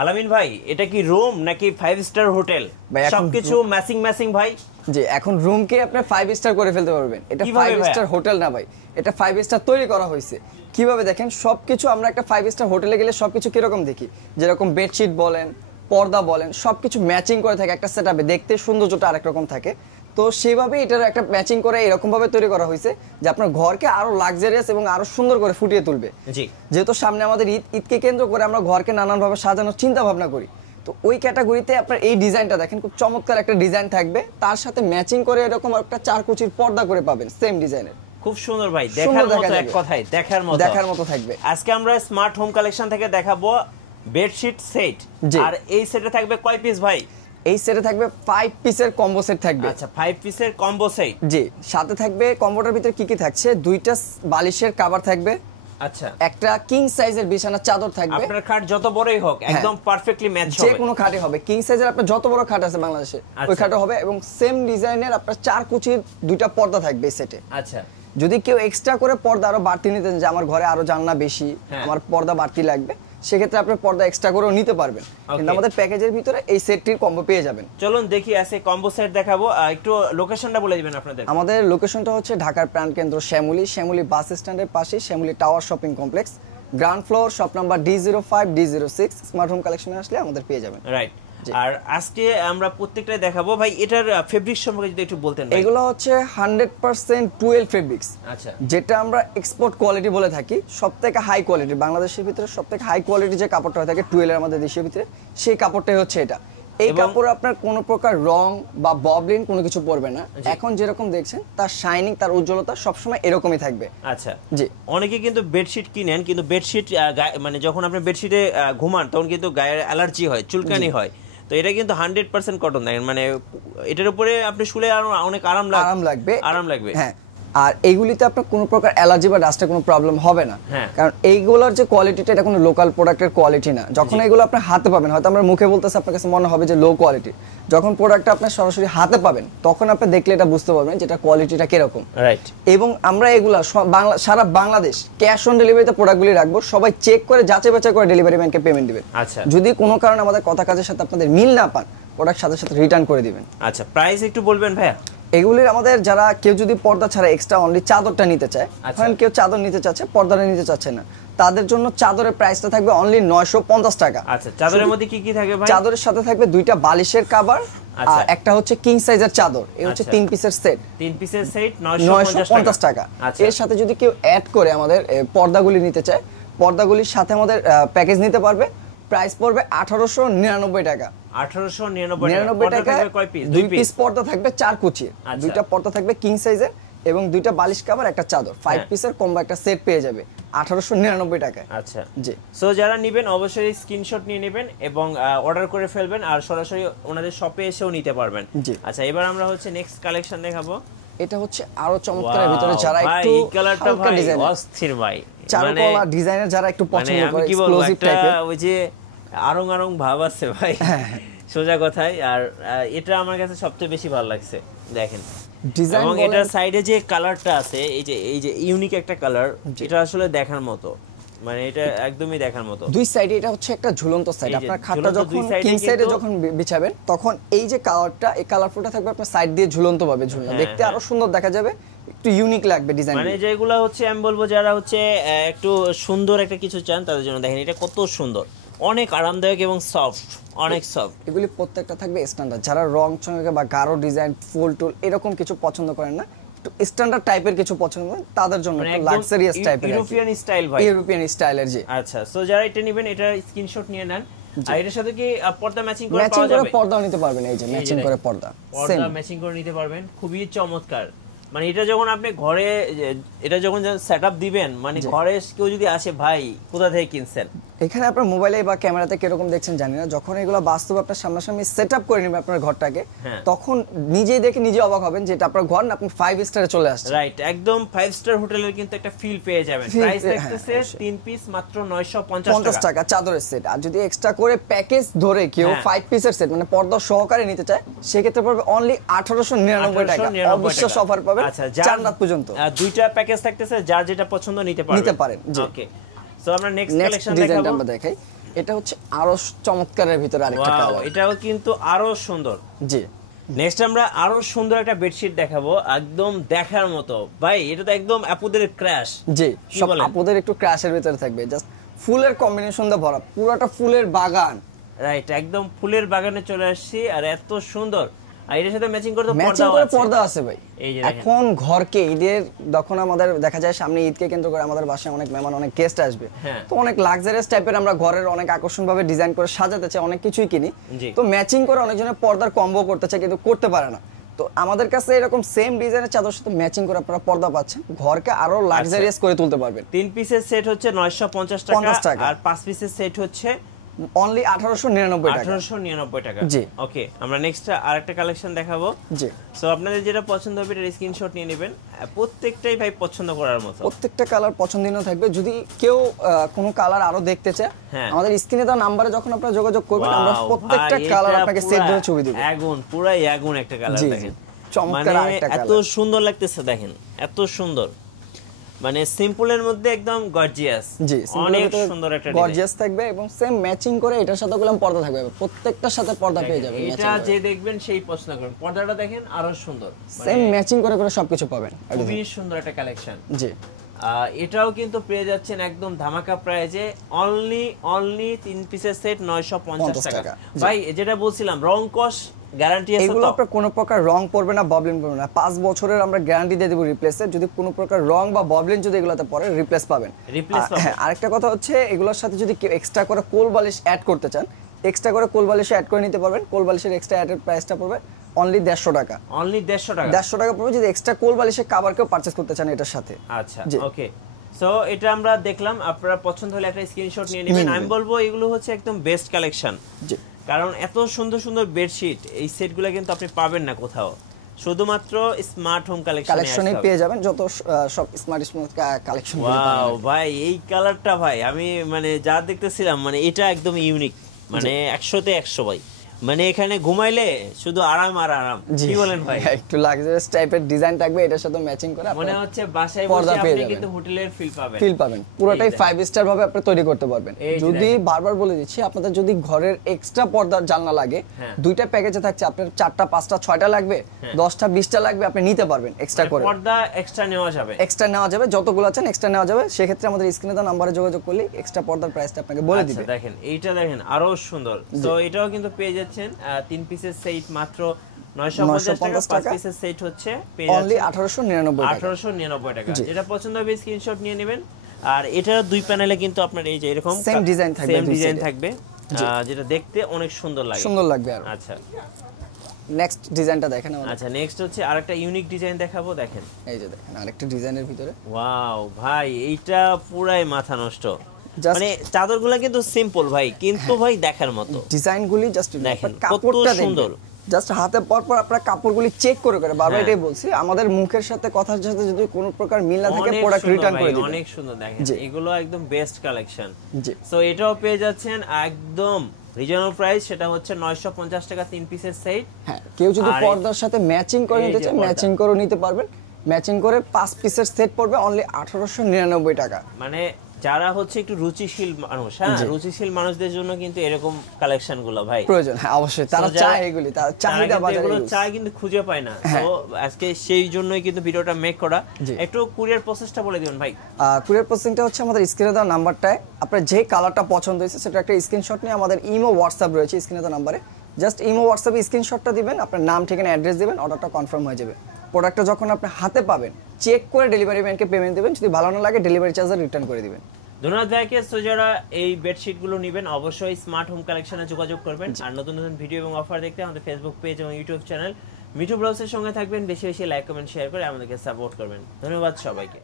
আলামিন ভাই, এটা কি রুম নাকি 5 স্টার হোটেল? ভাই সবকিছু ম্যাচিং ম্যাচিং ভাই। জি, এখন রুমকে আপনি 5 স্টার করে ফেলতে পারবেন। এটা 5 স্টার হোটেল না ভাই, এটা 5 স্টার তৈরি করা হয়েছে। কিভাবে দেখেন, সবকিছু আমরা একটা 5 স্টার হোটেলে গেলে সবকিছু কিরকম দেখি, যেরকম বেডশিট বলেন, পর্দা বলেন, সবকিছু ম্যাচিং করে থাকে একটা সেটআপে, দেখতে সৌন্দর্যটা আরেক রকম থাকে। তো সেইভাবে এটার একটা ম্যাচিং করে এরকম ভাবে তৈরি করা হয়েছে যে আপনার ঘরকে আরো লাক্সারিয়াস এবং আরো সুন্দর করে ফুটিয়ে তুলবে। জি, যেহেতু সামনে আমাদের ঈদকে কেন্দ্র করে আমরা ঘরকে নানানভাবে সাজানোর চিন্তা ভাবনা করি, তো ওই ক্যাটাগরিতে আপনার এই ডিজাইনটা দেখেন, খুব চমৎকার একটা ডিজাইন থাকবে, তার সাথে ম্যাচিং করে এরকম একটা 4 কুচির পর্দা করে পাবেন সেম ডিজাইনের। খুব সুন্দর ভাই, দেখার মতো, এক কথায় দেখার মতো থাকবে। আজকে আমরা স্মার্ট হোম কালেকশন থেকে দেখাবো বেডশিট সেট। আর এই সেটে থাকবে কয় পিস ভাই? এই সেটে থাকবে 5 পিসের কম্বো সেট থাকবে। আচ্ছা, 5 পিসের কম্বো সেট। জি, সাথে থাকবে কম্বোটার ভিতরে কি কি থাকছে, 2টা বালিশের কভার থাকবে, আচ্ছা, একটা কিং সাইজের বিছানার চাদর থাকবে। আপনার খাট যত বড়ই হোক একদম পারফেক্টলি ম্যাচ হবে, যে কোনো খাটে হবে। কিং সাইজের আপনার যত বড় খাট আছে বাংলাদেশে ওই খাটও হবে, এবং সেম ডিজাইনের আপনার 4 কুচির 2টা পর্দা থাকবে এই সেটে। আচ্ছা, যদি কেউ এক্সট্রা করে পর্দা আরো বাড়তি নিতেন, যে আমার ঘরে আরো জানলা বেশি, আমার পর্দা বাড়তি লাগবে, সেক্ষেত্রে আপনি পর্দা এক্সট্রা করেও নিতে পারবেন। কিন্তু আমাদের প্যাকেজের ভিতরে এই সেটটির কম্বো পেয়ে যাবেন। চলুন দেখি আছে কম্বো সেট দেখাবো। একটু লোকেশনটা বলে দিবেন আপনাদের। আমাদের লোকেশনটা হচ্ছে ঢাকার প্রাণকেন্দ্র শ্যামলী বাস স্ট্যান্ডের পাশে, Shyamoli tower shopping complex, ground floor, shop number D05 D06। Smart home কালেকশনে আসলে আমাদের পেয়ে যাবেন। রাইট। আর আজকে আমরা প্রত্যেকটাই দেখাবো ভাই। এটার ফেব্রিক সম্পর্কে যদি একটু বলতেন ভাই। এগুলো হচ্ছে 100% টুয়েল ফেব্রিক্স। আচ্ছা, যেটা আমরা এক্সপোর্ট কোয়ালিটি বলে থাকি, সবথেকে হাই কোয়ালিটি, বাংলাদেশের ভিতরে সবথেকে হাই কোয়ালিটি যে কাপড়টা হয়ে থাকে টুয়েলের আমাদের দেশের ভিতরে, সেই কাপড়টাই হচ্ছে এটা। এই কাপড়ে আপনার কোনো প্রকার রং বা ববলিন কোনো কিছু পড়বে না। এখন যেরকম দেখছেন তার শাইনিং, তার উজ্জ্বলতা সবসময় এরকমই থাকবে। আচ্ছা জি, অনেকে কিন্তু বেডশিট কিনেন, কিন্তু বেডশিট মানে যখন আপনি বেডশিটে ঘুমান তখন কিন্তু গায়ের অ্যালার্জি হয়, চুলকানি হয়। তো এটা কিন্তু 100% কটন দেখেন, মানে এটার উপরে আপনি শুলে আর অনেক আরাম লাগবে। হ্যাঁ, আর এইগুলিতে আপনার কোনো প্রকার অ্যালার্জি বা ডাস্টের কোনো প্রবলেম হবে না, কারণ এইগুলোর যে কোয়ালিটিটা, এটা কোনো লোকাল প্রোডাক্টের কোয়ালিটি না। যখন এগুলো আপনি হাতে পাবেন, হয়তো আমরা মুখে বলতেছি, আপনার কাছে মনে হবে যে লো কোয়ালিটি। যখন প্রোডাক্টটা আপনি সরাসরি হাতে পাবেন, তখন আপনি দেখলে এটা বুঝতে পারবেন যে এটা কোয়ালিটিটা কিরকম। রাইট। এবং আমরা এগুলা সারা বাংলাদেশ ক্যাশ অন ডেলিভারিতে প্রোডাক্টগুলি রাখবো, সবাই চেক করে যাচাই বাছাই করে ডেলিভারি ম্যানকে পেমেন্ট দিবেন। আচ্ছা, যদি কোনো কারণে আমাদের কথা কাজের সাথে আপনাদের মিল না পান, প্রোডাক্ট সাথে সাথে রিটার্ন করে দিবেন। আচ্ছা, প্রাইস একটু বলবেন ভাইয়া? এগুলির আমাদের যারা কেউ যদি পর্দা ছাড়া এক্সট্রা অনলি চাদরটা নিতে চায়, কারণ কেউ চাদর নিতে চাচ্ছে, পর্দাটা নিতে চাচ্ছে না, তাদের জন্য চাদরের প্রাইসটা থাকবে অনলি 950 টাকা। আচ্ছা, চাদরের মধ্যে কি কি থাকবে ভাই? চাদরের সাথে থাকবে 2টা বালিশের কভার, আর একটা হচ্ছে কিং সাইজের চাদর। এই হচ্ছে 3 পিসের সেট। 3 পিসের সেট 950 টাকা। এর সাথে যদি কেউ অ্যাড করে আমাদের পর্দাগুলি নিতে চায়, পর্দাগুলির সাথে আমাদের প্যাকেজ নিতে পারবে। প্রাইস পড়বে 1899 টাকা। 1899 টাকা। কয় পিস? 2 পিস পর্দা থাকবে 4 কুচি, 2টা পর্দা থাকবে কিং সাইজের, এবং 2টা বালিশ কভার, একটা চাদর, 5 পিসের কম্বো একটা সেট পেয়ে যাবে 1899 টাকায়। আচ্ছা, জি। সো যারা নেবেন অবশ্যই স্ক্রিনশট নিয়ে নেবেন এবং অর্ডার করে ফেলবেন, আর সরাসরি ওনাদের শপে এসেও নিতে পারবেন। আচ্ছা, এবার আমরা হচ্ছে নেক্সট কালেকশন দেখাবো। এটা হচ্ছে আরো চমৎকারের ভিতরে, যারা একটু এই কালারটা ভাই অস্থির ভাই, চারকোলা ডিজাইনের যারা একটু পছন্দ করে, এক্সক্লুসিভ টাইপের, ওই যে আরং ভাব আছে ভাই, সোজা কথায়। আর এটা আমার কাছে সবচেয়ে বেশি ভালো লাগছে, দেখেন ডিজাইন, এবং এটার সাইডে যে কালারটা আছে, এই যে ইউনিক একটা কালার, এটা আসলে দেখার মতো, মানে এটা একদমই দেখার মতো। দুই সাইডে এটা হচ্ছে একটা ঝুলন্ত সাইড। আপনার খাটটা যখন কিং সাইডে যখন বিছাবেন, তখন এই যে কালারটা, এই কালারফুলটা থাকবে আপনার সাইড দিয়ে ঝুলন্ত ভাবে ঝুলনা, দেখতে আরো সুন্দর দেখা যাবে, একটু ইউনিক লাগবে ডিজাইন। মানে যেগুলো হচ্ছে আমি বলবো যারা হচ্ছে একটু সুন্দর একটা কিছু চান, তাদের জন্য দেখেন এটা কত সুন্দর, অনেক আরামদায়ক এবং সফট, অনেক সফট। এগুলি প্রত্যেকটা থাকবে স্ট্যান্ডার্ড। যারা রং চঙে বা গাঢ় ডিজাইন, ফুল টুল এরকম কিছু পছন্দ করেন না, একটু স্ট্যান্ডার্ড টাইপের কিছু পছন্দ করেন, তাদের জন্য একটু লাক্সারিয়াস টাইপের, ইউরোপিয়ান স্টাইল ভাই, ইউরোপিয়ান স্টাইলের। জি, আচ্ছা, সো যারা এটা নেবেন এটা স্ক্রিনশট নিয়ে নেন। আর এটার সাথে কি পর্দা ম্যাচিং করে পাওয়া যাবে? পর্দাও নিতে পারবেন, এই যে ম্যাচিং করে পর্দা ম্যাচিং করে নিতে পারবেন, খুবই চমৎকার। মানে এটা যখন আপনি ঘরে, এটা যখন সেটআপ দিবেন, মানে ঘরে কেউ যদি আসে, ভাই কোথা থেকে কিনছেন, এখানে আপনার মোবাইলে বা ক্যামেরাতে কিরকম দেখছেন জানি না, যখন এগুলো বাস্তবে আপনার সামনাসামনি সেটআপ করে নেবেন আপনার ঘরটাকে, তখন নিজেই দেখে নিজে অবাক হবেন যে এটা আপনার ঘর না, আপনি 5 স্টারে চলে আসছে। রাইট, একদম 5 স্টার হোটেলের কিন্তু একটা ফিল পেয়ে যাবেন। প্রাইস থাকতেছে 3 পিস মাত্র 950 টাকা চাদরের সেট। আর যদি এক্সট্রা করে প্যাকেজ ধরে কেউ 5 পিসের সেট মানে পর্দা সহকারে নিতে চায়, সেক্ষেত্রে পড়বে অনলি 1899 টাকা। অবিশ্বাস্য অফার পাবেন 4 রাত পর্যন্ত। দুইটা প্যাকেজ থাকতেছে, যার যেটা পছন্দ নিতে পারেন। ওকে, সো আমরা নেক্সট কালেকশন দেখাবো। আমরা দেখাই, এটা হচ্ছে আরো চমৎকারের ভিতরে আরেকটা ওয়াও, কালার। এটাও কিন্তু আরো সুন্দর। জি, নেক্সট আমরা আরো সুন্দর একটা বেডশিট দেখাবো, একদম দেখার মতো ভাই। এটা তো একদম আপুদের ক্র্যাশ। জি, কি সব বলেন? আপুদের একটু ক্র্যাশের ভিতরে থাকবে, জাস্ট ফুলের কম্বিনেশন দিয়ে ভরা, পুরোটা ফুলের বাগান। রাইট, একদম ফুলের বাগানে চলে আসছি। আর এত সুন্দর, আর এটার সাথে ম্যাচিং করে তো ম্যাচিং পর্দাও করে আছে। পর্দা আছে ভাই। এই যে দেখেন। এখন ঘরকে ঈদের, যখন আমাদের দেখা যায় সামনে ঈদকে কেন্দ্র করে আমাদের বাসায় অনেক মেহমান, অনেক গেস্ট আসবে, হ্যাঁ। তো অনেক লাক্সারিয়াস টাইপের আমরা ঘরের অনেক আকর্ষণ ভাবে ডিজাইন করে সাজাতে চাই, অনেক কিছুই কিনি। জি। তো ম্যাচিং করে অনেকজনের পর্দার কম্বো করতে চায় কিন্তু করতে পারে না। তো আমাদের কাছে এরকম সেম ডিজাইনের চাদর সাথে ম্যাচিং করে আপনারা পর্দা পাচ্ছেন, ঘরকে আরো লাক্সারিয়াস করে তুলতে পারবেন। 3 পিসের সেট হচ্ছে 950 50 টাকা, টাকা। আর 5 পিসের সেট হচ্ছে অনলি 1899 টাকা। 1899 টাকা। জি। ওকে, আমরা নেক্সট আরেকটা কালেকশন দেখাবো। জি, সো আপনাদের যেটা পছন্দ হবে এটার স্ক্রিনশট নিয়ে নেবেন। প্রত্যেকটাই ভাই পছন্দ করার মতো। প্রত্যেকটা কালার পছন্দনীয় থাকবে। যদি কেউ কোনো কালার আরো দেখতে চায়, হ্যাঁ। আমাদের স্ক্রিনে দেওয়া নাম্বারে যখন আপনারা যোগাযোগ করবেন, আমরা Wow, প্রত্যেকটা ভাই, কালার এটা আপনাকে পুরা সেট ধরে ছবি দিব। আগুন, পুরাই আগুন একটা কালার জি, জি, দেখেন। চমৎকার মানে আরেকটা এত কালার। সুন্দর লাগতেছে দেখেন, এত সুন্দর, মানে সিম্পলের মধ্যে একদম গর্জিয়াস। জি, অনেক সুন্দর একটা ডিজাইন। গর্জিয়াস থাকবে এবং সেম ম্যাচিং করে এটার সাথে গুলো পর্দা থাকবে, প্রত্যেকটার সাথে পর্দা পেয়ে যাবেন। এটা যে দেখবেন সেই পছন্দ করবেন। পর্দাটা দেখেন আরো সুন্দর, সেম ম্যাচিং করে করে সবকিছু পাবেন। খুবই সুন্দর একটা কালেকশন। জি, এটাও কিন্তু পেয়ে যাচ্ছেন একদম ধামাকা প্রাইজে, অনলি 3 পিসের সেট 950 টাকা। টাকা। ভাই যেটা বলছিলাম, রং কস গ্যারান্টি আছে এগুলো তো? আপনার কোনো প্রকার রং পড়বে না, ববলিন পড়বে না। 5 বছরের আমরা গ্যারান্টি দিয়ে দেব রিপ্লেসের। যদি কোনো প্রকার রং বা ববলিন যদি এগুলোতে পড়ে, রিপ্লেস পাবেন। রিপ্লেস পাবেন। হ্যাঁ, আরেকটা কথা হচ্ছে, এগুলোর সাথে যদি কেউ এক্সট্রা করে কোল বালিশ অ্যাড করতে চান, এক্সট্রা করে কোল বালিশ অ্যাড করে নিতে পারবেন। কোল বালিশের এক্সট্রা অ্যাডের প্রাইসটা পড়বে অনলি 150 টাকা। অনলি 150 টাকা। 150 টাকা পড়বে যদি এক্সট্রা কোল বালিশের কভার কেউ পারচেজ করতে চান এটার সাথে। আচ্ছা, জি। ওকে। সো এটা আমরা দেখলাম, আপনারা পছন্দ হলে একটা স্ক্রিনশট নিয়ে নেবেন। আমি বলবো এগুলো হচ্ছে একদম বেস্ট কালেকশন। জি, কারণ এত সুন্দর সুন্দর বেডশিট, এই সেটগুলো কিন্তু আপনি পাবেন না কোথাও, শুধুমাত্র স্মার্ট হোম কালেকশনে পেয়ে যাবেন যত সব স্মার্ট কালেকশন। ওয়াও ভাই, এই কালারটা ভাই আমি মানে যা দেখতেছিলাম, মানে এটা একদম ইউনিক, মানে 100তে 100 ভাই। মানে এখানে ঘুমাইলে শুধু আরাম আর আরাম। কি বলেন ভাই? একটু লাক্সারিয়াস টাইপের ডিজাইন থাকবে, এটার সাথে ম্যাচিং করে মনে হচ্ছে বাসায় পর্দা বসে পেয়ে আপনি যাবেন। কিন্তু হোটেলের ফিল পাবেন। পুরোটাই 5 স্টার ভাবে আপনি তৈরি করতে পারবেন। এই যে যদি দেখেন। বারবার বলে দিচ্ছি, আপনাদের যদি ঘরের এক্সট্রা পর্দার জানলা লাগে, হ্যাঁ। 2টা প্যাকেজে থাকছে, আপনার 4টা 5টা 6টা লাগবে, 10টা 20টা লাগবে, আপনি নিতে পারবেন এক্সট্রা করে। পর্দা এক্সট্রা নেওয়া যাবে। এক্সট্রা নেওয়া যাবে, যতগুলো আছেন এক্সট্রা নেওয়া যাবে। সেক্ষেত্রে আমাদের স্ক্রিনে দেওয়া নম্বরে যোগাযোগ করলে এক্সট্রা পর্দার প্রাইসটা আপনাকে বলে দিবে। আচ্ছা, দেখেন এইটা দেখেন আরো সুন্দর। তো এটাও কিন্তু পেয়ে যাচ্ছেন 3 পিসের সেট মাত্র 950 টাকা। 5 পিসের সেট হচ্ছে পেয়ে অনলি যাচ্ছেন 1899 টাকা। 1899 টাকা। যেটা পছন্দ হবে স্ক্রিনশট নিয়ে নেবেন। আর এটার দুই প্যানেলে কিন্তু আপনার এই যে এরকম সেম ডিজাইন থাকবে, সেম দুই ডিজাইন সাইডে। থাকবে, যেটা দেখতে অনেক সুন্দর লাগে। সুন্দর লাগবে আর। আচ্ছা, নেক্সট ডিজাইনটা দেখেন আমাদের। আচ্ছা নেক্সট হচ্ছে আরেকটা ইউনিক ডিজাইন দেখাবো। দেখেন, এই যে দেখেন আরেকটা ডিজাইনের ভিতরে। ওয়াও ভাই, এইটা পুরাই মাথা নষ্ট। Just- মানে চাদরগুলো কিন্তু সিম্পল ভাই, কিন্তু ভাই দেখার মতো। ডিজাইনগুলি জাস্ট দেখেন, কাপড়টা কত সুন্দর। জাস্ট হাতে পর আপনারা কাপড়গুলি চেক করে করে, বারবার হ্যাঁ। এটাই বলছি, আমাদের মুখের সাথে কথার সাথে যদি কোনো প্রকার মিল না থাকে, অনেক প্রোডাক্ট সুন্দর রিটার্ন ভাই, করে দিবেন। অনেক সুন্দর। দেখেন জি। এগুলো একদম বেস্ট কালেকশন। জি, সো এটাও পেয়ে যাচ্ছেন একদম রিজনেবল প্রাইস, সেটা হচ্ছে 950 টাকা 3 পিসের সেট। হ্যাঁ, কেউ যদি আর পর্দার সাথে ম্যাচিং করে এই নিতে যে চায়, পর্দা। ম্যাচিং করে নিতে পারবেন। ম্যাচিং করে 5 পিসের সেট পড়বে অনলি 1899 টাকা। মানে যারা হচ্ছে একটু রুচিশীল মানুষ, হ্যাঁ, জি। রুচিশীল মানুষদের জন্য কিন্তু এরকম কালেকশন গুলো ভাই প্রয়োজন। হ্যাঁ, অবশ্যই তারা So যারা- চায় এগুলি, তারা চাহিদা কিন্তু বাজারে এগুলো use। চায় কিন্তু খুঁজে পায় না। হ্যাঁ। তো আজকে সেই জন্যই কিন্তু ভিডিওটা মেক করা। জি। একটু কুরিয়ার প্রসেসটা বলে দিবেন ভাই। কুরিয়ার প্রসেসিংটা হচ্ছে আমাদের স্ক্রিনে দেওয়া নাম্বারটায় আপনার যে কালারটা পছন্দ হয়েছে সেটা একটা স্ক্রিনশট নিয়ে আমাদের ইমো হোয়াটসঅ্যাপ রয়েছে স্ক্রিনে দেওয়া নাম্বারে, জাস্ট ইমো হোয়াটসঅ্যাপে স্ক্রিনশটটা দিবেন, আপনার নাম ঠিকানা অ্যাড্রেস দিবেন, অর্ডারটা কনফার্ম হয়ে যাবে। প্রোডাক্টটা যখন আপনি হাতে পাবেন, চেক করে ডেলিভারি ম্যানকে পেমেন্ট দেবেন, যদি ভালো না লাগে ডেলিভারি চার্জ রিটার্ন করে দিবেন। ধন্যবাদ ভাইকে। সো যারা এই বেডশিট গুলো নেবেন অবশ্যই স্মার্ট হোম কালেকশনে যোগাযোগ করবেন। আর নতুন নতুন ভিডিও এবং অফার দেখতে আমাদের ফেসবুক পেজ এবং ইউটিউব চ্যানেল মিঠু ব্লগসের সঙ্গে থাকবেন। বেশি বেশি লাইক কমেন্ট শেয়ার করে আমাদেরকে সাপোর্ট করবেন। ধন্যবাদ সবাইকে।